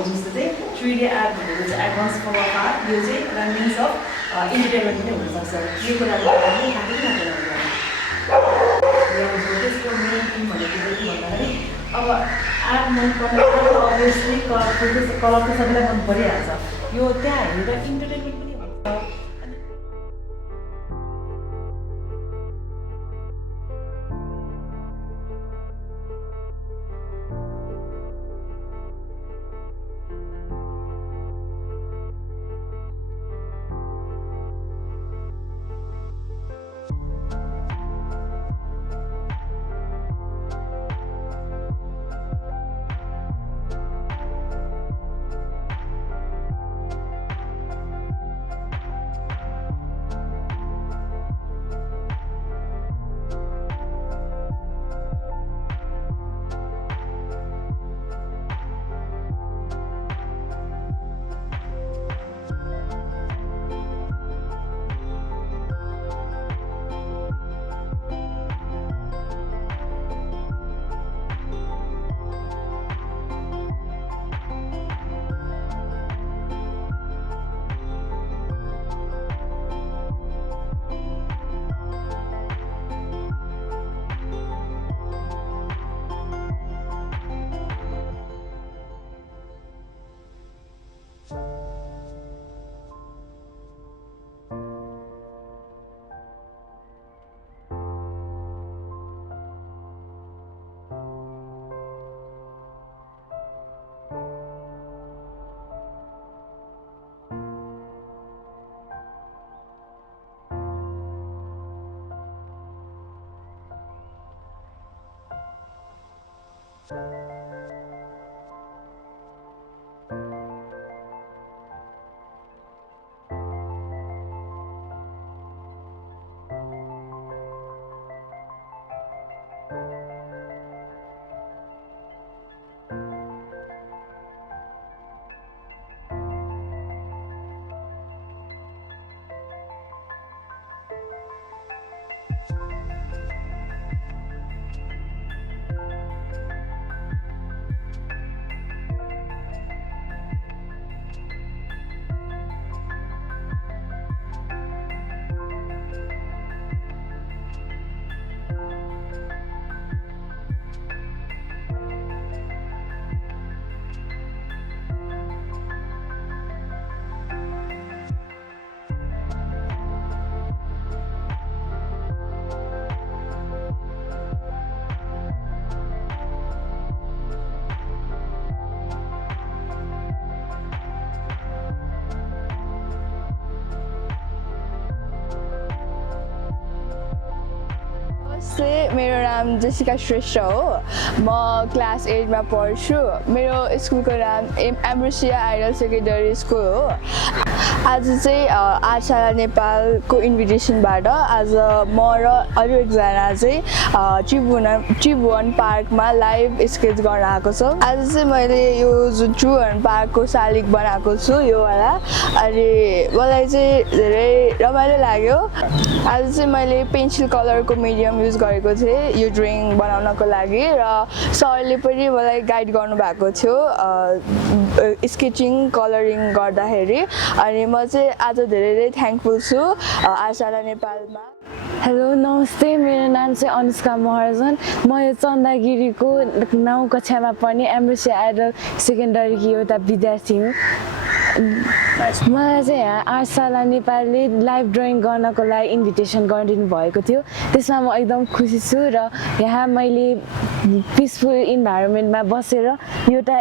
भएको जस्तो चाहिँ 3D आर्ट भनेको चाहिँ एडभान्स फर्म अफ आर्ट यो चाहिँ एउटा मिन्स अफ इन्टरटेनमेन्ट पनि हुनसक्छ यो कुराको लागि त्यसको मेन थिम भनेको चाहिँ के भन्दाखेरि अब आर्ट मनपर्ने अभियसली कलर त सबैलाई मन परिहाल्छ यो त्यहाँ हेरेर इन्टरटेनमेन्ट पनि हुन्छ मेरो नाम जेसिका श्रेष्ठ हो म क्लास 8 मा पढ्छु मेरो स्कुलको नाम एम्ब्रोसिया आइडल सेकेन्डरी स्कुल हो आज चाहिँ आर्टशाला नेपालको इन्भिटेसनबाट आज म र अरु एकजना चाहिँ त्रिभुवन पार्कमा लाइभ स्केच गर्न आएको छु आज चाहिँ मैले यो जुन त्रिभुवन पार्कको शालिग बनाएको छु यो वाला अनि मलाई चाहिँ धेरै रमाइलो लाग्यो आज चाहिँ मैले पेन्सिल कलरको मिडियम युज गरेको थिएँ यो ड्रइङ बनाउनको लागि र सरले पनि मलाई गाइड गर्नुभएको थियो स्केचिङ कलरिङ गर्दाखेरि अनि म चाहिँ आज धेरै थ्याङ्कफुल छु आर्टशाला नेपालमा हेलो नमस्ते मेरो नाम चाहिँ अनुष्का महार्जन म यो चन्दागिरीको 9 कक्षामा पढ्ने एम्ब्रोसिया आइडल सेकेन्डरीकी एउटा विद्यार्थी हुँ मलाई चाहिँ यहाँ आर्टशाला नेपालले लाइभ ड्रइङ गर्नको लागि इन्भिटेसन गरिदिनु भएको थियो त्यसमा म एकदम खुसी छु र यहाँ मैले पिसफुल इन्भाइरोमेन्टमा बसेर एउटा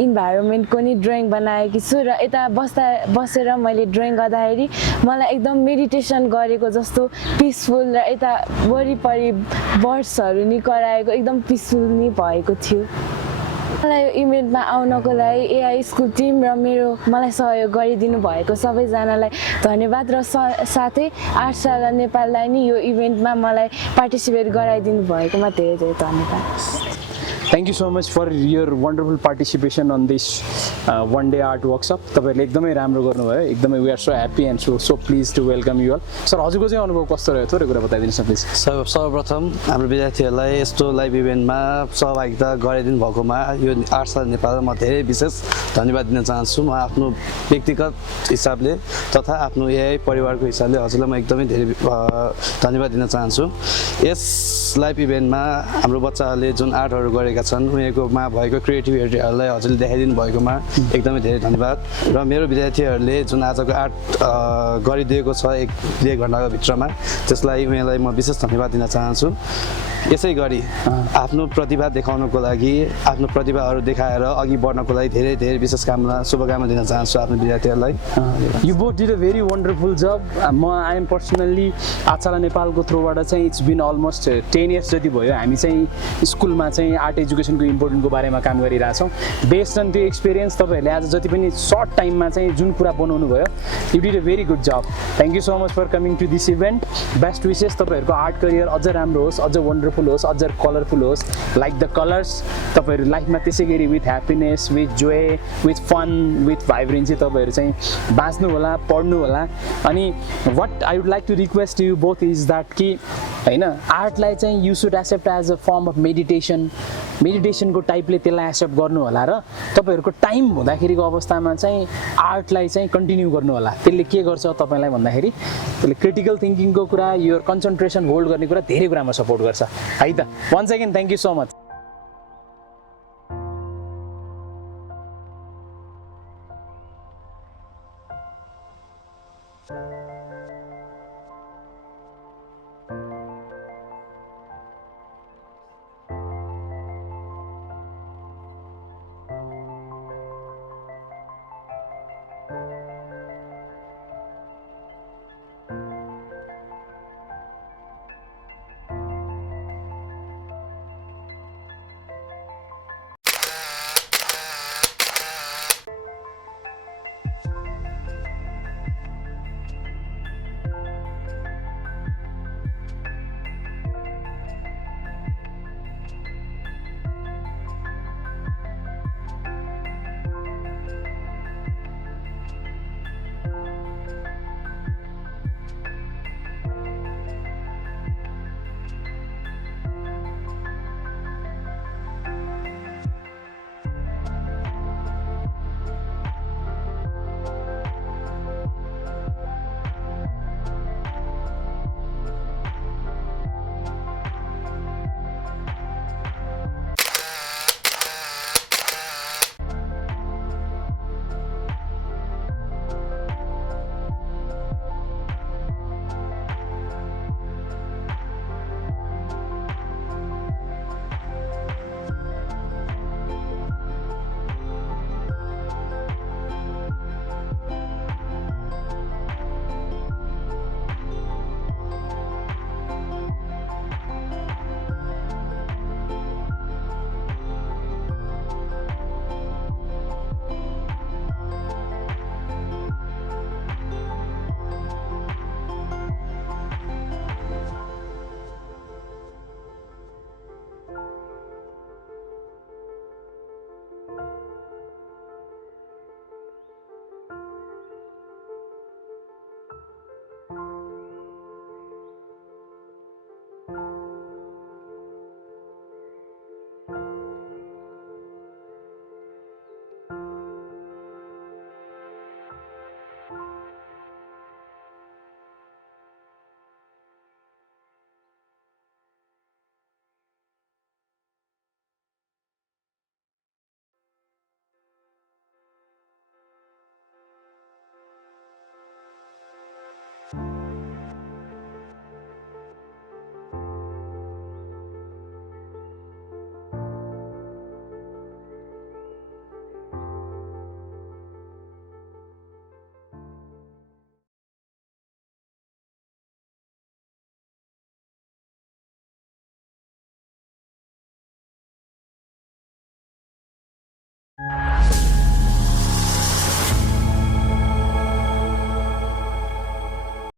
इन्भाइरोमेन्टको नि ड्रइङ बनाएकी छु र यता बसेर मैले ड्रइङ गर्दाखेरि मलाई एकदम मेडिटेसन गरेको जस्तो पिसफुल र यता वरिपरि बर्ड्सहरू नि कराएको एकदम पिसफुल नि भएको थियो मलाई यो इभेन्टमा आउनको लागि एआई स्कुल टिम र मलाई सहयोग गरिदिनु भएको सबैजनालाई धन्यवाद र साथै आर्टशाला नेपाललाई नि यो इभेन्टमा मलाई पार्टिसिपेट गराइदिनु भएकोमा धेरै धेरै धन्यवाद Thank you so much for your wonderful participation on this one day art workshop. तपाईहरुले एकदमै राम्रो गर्नुभयो एकदमै we are so happy and so pleased to welcome you all. Sir हजुरको चाहिँ अनुभव कस्तो रह्यो थोरै कुरा बताइदिनुस् न प्लिज। सर्वप्रथम हाम्रो विद्यार्थीहरुलाई यस्तो लाइभ इभेन्टमा सहभागिता गराइदिनु भएकोमा यो यो आर्ट्सला नेपाल म धेरै विशेष धन्यवाद दिन चाहन्छु। म आफ्नो व्यक्तिगत हिसाबले तथा आफ्नो एआई परिवारको हिसाबले हजुरलाई म एकदमै धेरै धन्यवाद दिन चाहन्छु। यस लाइभ इभेन्टमा हाम्रो बच्चाहरूले जुन आर्टहरू गरेका छन् उनीहरूकोमा भएको क्रिएटिभिटीहरूलाई हजुरले देखाइदिनु भएकोमा एकदमै धेरै धन्यवाद। र मेरो विद्यार्थीहरूले जुन आजको आर्ट गरिदिएको छ 1-2 घन्टाको भित्रमा त्यसलाई उनीहरूलाई म विशेष धन्यवाद दिन चाहन्छु। यसै गरी आफ्नो प्रतिभा देखाउनको लागि आफ्नो प्रतिभाहरू देखाएर अघि बढ्नको लागि धेरै धेरै विशेष शुभकामना दिन चाहन्छु आफ्नो विद्यार्थीहरूलाई। You both did a very wonderful job. म आई एम पर्सनल्ली आचाला नेपालको थ्रुबाट चाहिँ इट्स बिन अलमोस्ट 10 इयर्स जति भयो हामी चाहिँ स्कुलमा चाहिँ आर्ट एजुकेसनको इम्पोर्टेन्टको बारेमा काम गरिरहेछौँ। बेस्ड अन त्यो एक्सपिरियन्स तपाईँहरूले आज जति पनि सर्ट टाइममा चाहिँ जुन कुरा बनाउनु भयो you did a very good job. Thank you so much for coming to this event. Best wishes तपाईँहरूको आर्ट करियर अझ राम्रो होस्, अझ वन्डरफुल होस्, अझ कलरफुल होस् लाइक द कलर्स। तपाईँहरू लाइफमा त्यसै गरी with happiness, with joy, with fun, with vibrancy तपाईँहरू चाहिँ बाँच्नु होला, पढ्नु होला। अनि what I would like to request you both is that कि होइन आर्टलाई चाहिँ you should accept as a form of मेडिटेसनको टाइपले त्यसलाई एक्सेप्ट गर्नु होला र तपाईँहरूको टाइम हुँदाखेरिको अवस्थामा चाहिँ आर्टलाई चाहिँ कन्टिन्यू गर्नु होला। त्यसले के गर्छ तपाईँलाई भन्दाखेरि त्यसले क्रिटिकल थिङ्किङको कुरा, यो कन्सन्ट्रेसन होल्ड गर्ने कुरा धेरै कुरामा सपोर्ट गर्छ है त। Once again thank you so much.